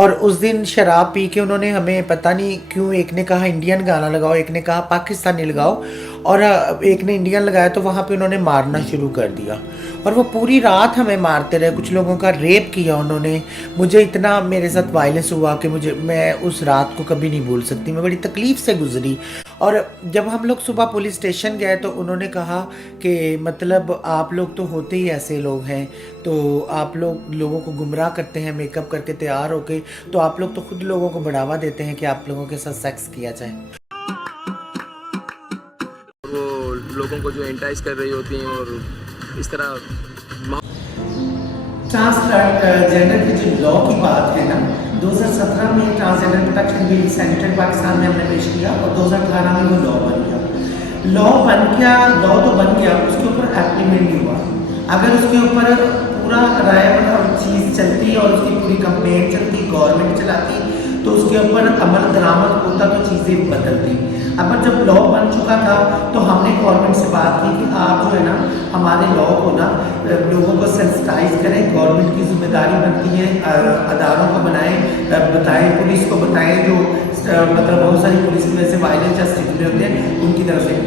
اور اس دن شراب پی کے انہوں نے ہمیں پتہ نہیں کیوں ایک نے کہا انڈین گانا لگاؤ، ایک نے کہا پاکستانی لگاؤ، اور ایک نے انڈین لگایا تو وہاں پہ انہوں نے مارنا شروع کر دیا اور وہ پوری رات ہمیں مارتے رہے. کچھ لوگوں کا ریپ کیا انہوں نے. مجھے اتنا میرے ساتھ وائلنس ہوا کہ میں اس رات کو کبھی نہیں بھول سکتی. میں بڑی تکلیف سے گزری. اور جب ہم لوگ صبح پولیس اسٹیشن گئے تو انہوں نے کہا کہ مطلب آپ لوگ تو ہوتے ہی ایسے لوگ ہیں، تو آپ لوگ لوگوں کو گمراہ کرتے ہیں میک اپ کر کے تیار ہو کے، تو آپ لوگ تو خود لوگوں کو بڑھاوا دیتے ہیں کہ آپ لوگوں کے ساتھ سیکس کیا جائے. وہ لوگوں کو جو انٹائز کر رہی ہوتی ہیں اور اس طرح ٹرانسجینڈر کی جو لا کی بات ہے نا، 2017 میں transgender protection bill senator Pakistan میں ہم نے پیش کیا اور 2018 میں وہ لا بن گیا. لا تو بن گیا، اس کے اوپر ایپلیمنٹ نہیں ہوا. اگر اس کے اوپر پورا رائے اور چیز چلتی اور اس کی پوری کمپلین چلتی، گورنمنٹ چلاتی، تو اس کے اوپر عمل درآمد ہوتا تو چیزیں بدلتی. اب جب لا بن چکا تھا تو ہم نے گورنمنٹ سے بات کی کہ آپ جو ہے نا ہمارے لا کو نا لوگوں کو سینسٹائز کریں. گورنمنٹ کی ذمہ داری بنتی ہے، اداروں کو بتائیں، پولیس کو بتائیں، جو مطلب بہت ساری پولیس کی وجہ سے وائلنس جسٹس میں ہوتے ہیں ان کی طرف سے.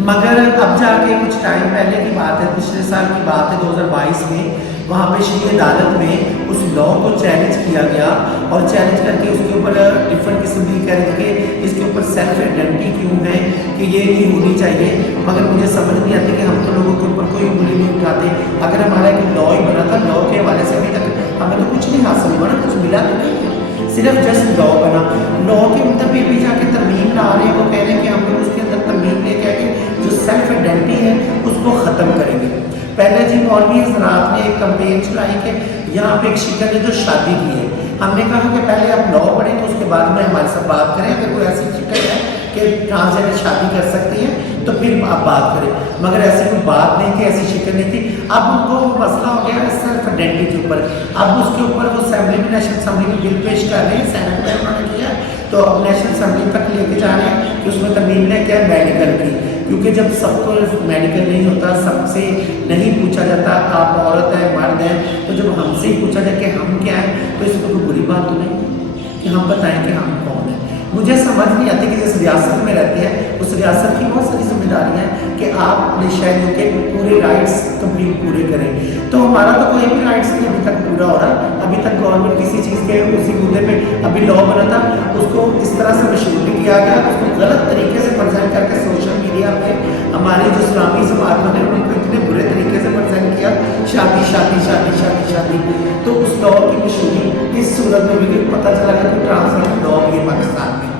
مگر اب جا کے کچھ ٹائم پہلے کی بات ہے، پچھلے سال کی بات ہے 2022 میں، وہاں پہ شرعی عدالت میں اس لا کو چیلنج کیا گیا اور چیلنج کر کے اس کے اوپر ڈفرنٹ قسم کی کہہ رہے تھے کہ اس کے اوپر سیلف آئیڈینٹی کیوں ہے کہ یہ نہیں ہونی چاہیے. مگر مجھے سمجھ نہیں آتی کہ ہم تو لوگوں کے اوپر کوئی انگلی نہیں اٹھاتے. اگر ہمارا ایک لا ہی بنا تھا، لا کے حوالے سے ابھی تک ہمیں تو کچھ نہیں حاصل ہوا نا، کچھ ملا تو نہیں، صرف جسٹ لا بنا. لا کے مطلب بھی جا کے ترمیم لا رہے ہیں، وہ کہہ رہے ہیں کہ ہم لوگ اس کے اندر ترمیم لے کے آئے کہ جو سیلف آئیڈینٹی ہے اس کو ختم کریں گے. پہلے جی مولوی حضرات نے ایک کمپین چلائی کہ یہاں پہ ایک شکل ہے جو شادی کی ہے. ہم نے کہا کہ پہلے آپ لا پڑھیں تو اس کے بعد میں ہمارے ساتھ بات کریں. اگر کوئی ایسی شکل ہے کہ ٹرانسجینڈر شادی کر سکتی ہے تو پھر آپ بات کریں. مگر ایسی کوئی بات نہیں تھی، ایسی شکل نہیں تھی. اب ان کو وہ مسئلہ ہو گیا ہے سیلف آئیڈینٹی کے اوپر. اب اس کے اوپر وہ اسمبلی میں نیشنل اسمبلی میں بل پیش کر رہے ہیں، سینٹ میں انہوں نے کیا تو اب نیشنل اسمبلی تک لے کے جا رہے ہیں کہ اس میں ترمیم لے کے میڈیکل کی. کیونکہ جب سب کو میڈیکل نہیں ہوتا، سب سے نہیں پوچھا جاتا آپ عورت ہیں مرد ہیں، تو جب ہم سے ہی پوچھا جائے کہ ہم کیا ہیں تو اس میں کوئی بری بات تو نہیں کہ ہم بتائیں کہ ہم کون ہیں. مجھے سمجھ نہیں آتی کہ جس ریاست میں رہتے ہیں اس ریاست کی بہت ساری ذمہ داریاں ہیں کہ آپ اپنے شہریوں کے پورے رائٹس کمپلیٹ پورے کریں. تو ہمارا تو کوئی بھی رائٹس نہیں ابھی تک پورا ہو رہا. ابھی تک گورنمنٹ کسی چیز کے اسی مدعے پہ ابھی لا بنا تھا، اس کو اس طرح سے مشہور بھی کیا گیا، اس کو غلط طریقے سے پرزینٹ کر کے سوشل میڈیا پہ ہمارے جو اسلامی سماج والے ان کو اتنے برے طریقے سے پرزینٹ کیا، شادی شادی شادی شادی شادی. تو اس لا کی مشہوری اس صورت میں بھی پتہ چلا کہ ٹرانسجینڈر لا بھی ہے پاکستان میں.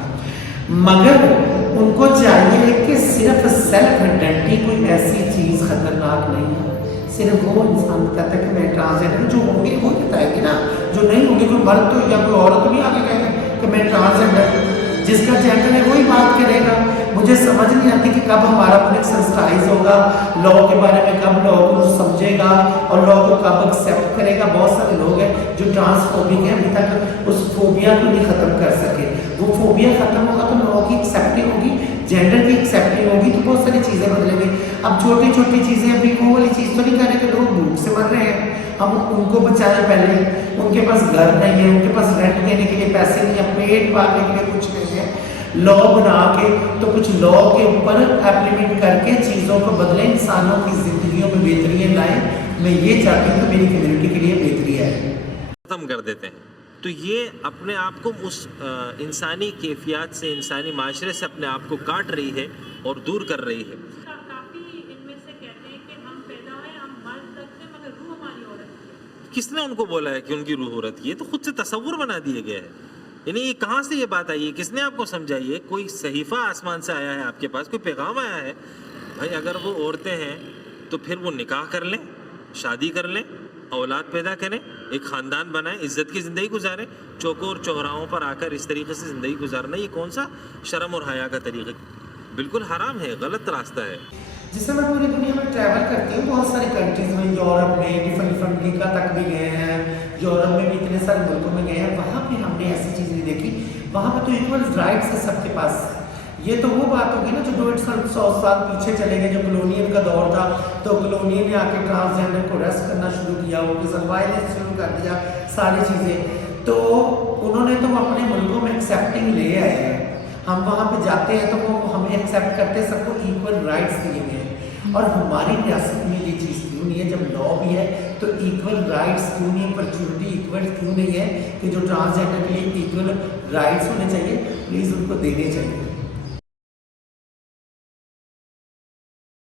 مگر ان کو چاہیے کہ صرف سیلف آئیڈینٹی کوئی ایسی چیز خطرناک نہیں ہے. صرف وہ انسان کہتا ہے کہ میں ٹرانسجینڈر، جو ہوں گے وہ بتائیں گے نا، جو نہیں ہوں گے کوئی مرد تو یا کوئی عورت نہیں آگے کہے گا کہ میں ٹرانسجینڈر. جس کا جینڈر ہے وہی بات کرے گا. مجھے سمجھ نہیں آتی کہ کب ہمارا پبلک سینسٹائز ہوگا لا کے بارے میں، کب لا کو سمجھے گا اور لا کو کب ایکسیپٹ کرے گا. بہت سارے لوگ ہیں جو ٹرانسفوبک ہیں، ابھی تک اس فوبیا کو نہیں ختم کر سکے. وہ فوبیا ختم ہوگا تو لا کی ایکسیپٹنگ ہوگی، جینڈر کی ایکسیپٹنگ ہوگی تو بہت ساری چیزیں بدلیں گی. اب چھوٹی چھوٹی چیزیں، ابھی وہ والی چیز تو نہیں کہہ رہے کہ لوگ بھوک سے مر رہے ہیں، ہم ان کو بچائیں. پہلے ان کے پاس گھر نہیں ہے، ان کے پاس رینٹ دینے کے لیے پیسے نہیں ہیں، پیٹ پالنے کے لیے کچھ نہیں ہے. لا بنا کے تو کچھ لا کے اوپر ایپلیمنٹ کر کے چیزوں کو بدلیں، انسانوں کی زندگیوں میں بہتریاں لائیں. میں یہ چاہتی ہوں کہ میری کمیونٹی کے لیے بہتری ہے. ختم کر دیتے ہیں تو یہ اپنے آپ کو اس انسانی کیفیات سے، انسانی معاشرے سے اپنے آپ کو کاٹ رہی ہے اور دور کر رہی ہے. کافی ان میں سے کہتے ہیں کہ ہم پیدا ہوئے، ہم مرد تک سے، مگر روح ہماری عورت. کس نے ان کو بولا ہے کہ ان کی روح عورت کی؟ یہ تو خود سے تصور بنا دیے گئے ہے. یعنی یہ کہاں سے یہ بات آئی ہے؟ کس نے آپ کو سمجھائی ہے؟ کوئی صحیفہ آسمان سے آیا ہے آپ کے پاس؟ کوئی پیغام آیا ہے؟ بھائی اگر وہ عورتیں ہیں تو پھر وہ نکاح کر لیں، شادی کر لیں، اولاد پیدا کریں، ایک خاندان بنائیں، عزت کی زندگی گزاریں. چوکوں اور چوراہوں پر آ کر اس طریقے سے زندگی گزارنا یہ کون سا شرم اور حیا کا طریقہ؟ بالکل حرام ہے، غلط راستہ ہے. جس سے میں پوری دنیا میں ٹریول کرتی ہوں، بہت ساری کنٹریز میں، یورپ میں ڈفرنٹ امریکہ تک بھی گئے ہیں، یورپ میں بھی اتنے سارے ملکوں میں گئے ہیں. وہاں پہ ہم نے ایسی چیز نہیں دیکھی. وہاں پہ تو ایکول رائٹس ہے سب کے پاس. یہ تو وہ بات ہوگی نا جو 100 سال پیچھے چلے گئے، جو کلونیل کا دور تھا، تو کلونیل نے آ کے ٹرانسجینڈر کو ریسٹ کرنا شروع کیا، ان کے ساتھ وائلنس شروع کر دیا، ساری چیزیں، تو انہوں نے تو اپنے ملکوں میں ایکسیپٹنگ لے آئے ہیں، ہم وہاں پہ جاتے ہیں تو وہ ہمیں ایکسیپٹ کرتے، سب کو ایکول رائٹس دیے گئے ہیں، اور ہماری ریاست میں یہ چیز کیوں نہیں ہے؟ جب لا بھی ہے تو ایکول رائٹس کیوں نہیں، اپرچونٹی ایکول کیوں نہیں ہے کہ جو ٹرانسجینڈر کے لیے ایکول رائٹس ہونے چاہیے، پلیز ان کو دینے چاہیے.